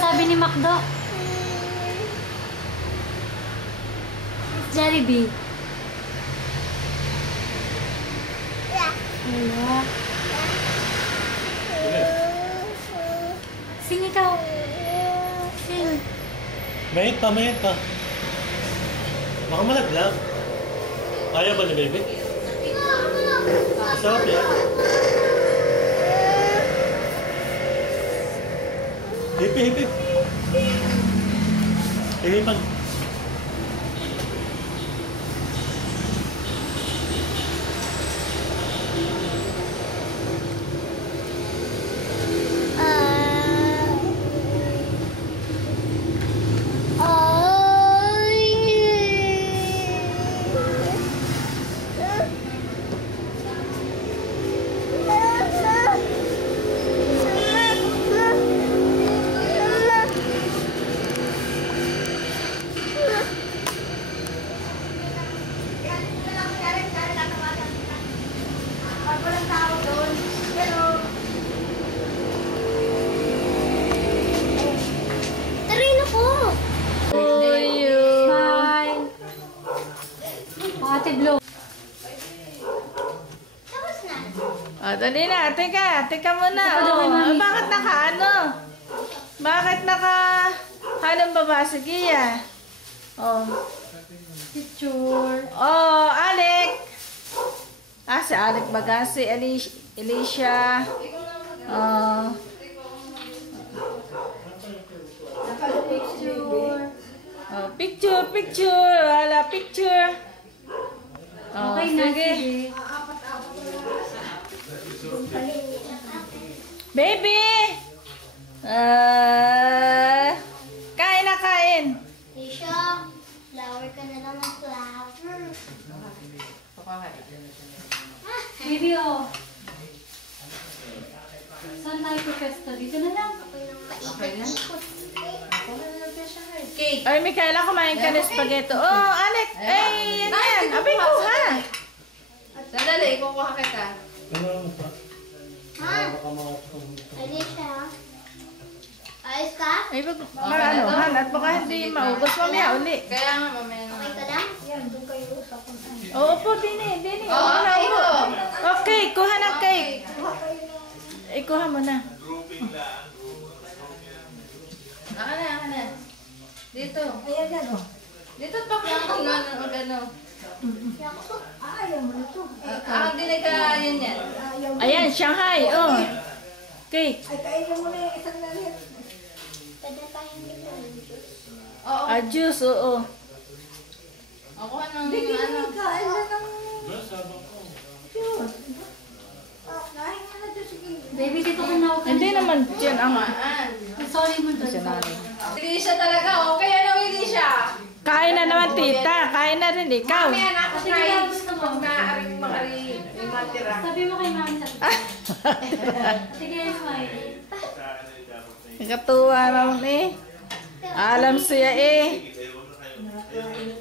sabi ni Macdo? Jollibee. Wala. Sing ikaw. Sing. Mayit pa. Baka malaglag. Ayaw ba ni baby? Masarap yan. Hip. Hihipan. Dali na, teka muna. Bakit halong baba? Sige ya. Picture. Alec. Si Alec baga, si Alicia. Picture. Wala, picture. Okay na, sige. Baby! Kain. Tisha, flower ka na lang ng flower. Baby, saan tayo po-festa? Dito na lang. Okay na. Cake. Ay, Micaela, kumain ka ng spaghetti. Alec. Yan. Abay, kuha. Sandali, kukuha kita. Alicia, ayos ka? Ay, Han, at baka hindi maubos mamaya uli. Kaya nga, mamaya na. Okay ka lang? Yan, doon kayo usapon. Oo po, dini. Okay, kuha ng cake. Kuha mo na. Aka na. Dito. Ayan, Dito pa kung ano. ayaw mo na ito. Dinig ka yan. Ayan, Shanghai. Cake. Ay, kainin mo na yung isang lalit. Pwede tayong ito. Juice, oo. Ako ng Kain na ng Juice. kain na na dyan, sige. Baby, dito ka na ako. Hindi naman dyan ang... Sorry mo to. Alicia talaga, okay ano Alicia? Kain na naman, tita. Kain na rin ikaw. Mamaya na ako Sige, try. gusto mo. Mag-aaring yung matira. Sabi mo kay mami. Sige, smile. Katuwa naman Alam siya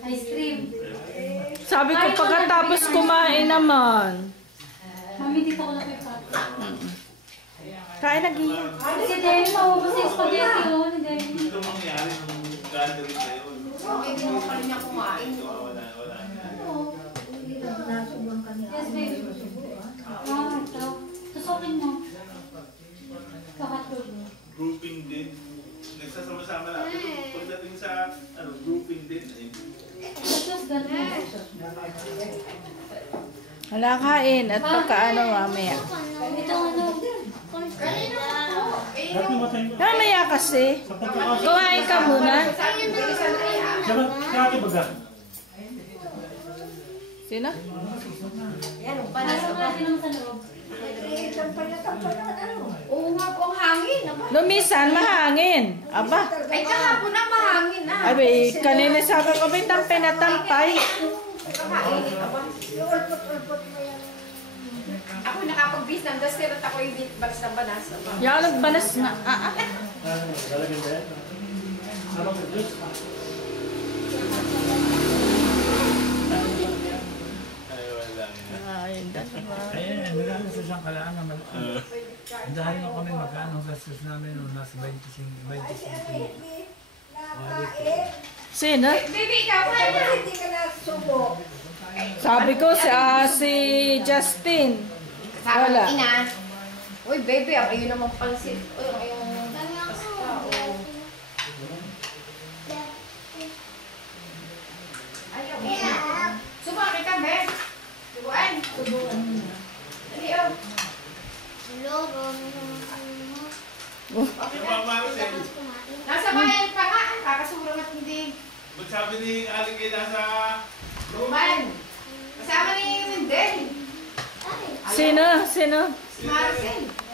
Ice cream. Sabi ko pagkatapos kumain naman. Mami, dito ko lang kay Pat. Kain na giyan. Kasi Demi, maubos yung spaghetti o. Ito mangyari ng gathering na yun. Hindi mo pa rin niya kumain. Wala. Yes, baby. Ito. Tusokin mo. Kakatulog mo. Grouping din. Nagsasama-sama natin. Pagdating sa grouping din. Just ganun. Wala kain at pagkaano mamaya. Ito ano. Mamaya kasi. Kumain ka muna. Kaya baga? Sino? Pasok natin naman sa loob. Oo nga po, ang hangin. Lumisan, mahangin. Aba. Ay, kahapon na mahangin na. Ay, kanina sabi ko, may tampay na tampay. Kakainin ka ba? Ako nakapag-bis ng daster at ako yung balas ng banas. Yan, nagbalas na. Lalagyan ba yan? Habang juice. Ay, wala. Ayun, dalawa. Ayan, nagano sa siyang kalaan naman. Dahil na kami magkano gastos namin noon, nasa 25. Sino? Baby, ikaw kaya na. Hindi ka nasubo. Sabi ko si Justin. Kasama Wala. ng ina. Uy, baby, ayun naman pansit. Uy, ayun. Ayaw, ina. Subukan kita, be. Subukan. Dali, oh. Yung mga Marcel, Nasa bayan pa nga. Kakasurang at hindi. magsabi ni Aling kay nasa... Roman. Kasama ni Wendell. Sino? Si Marcel.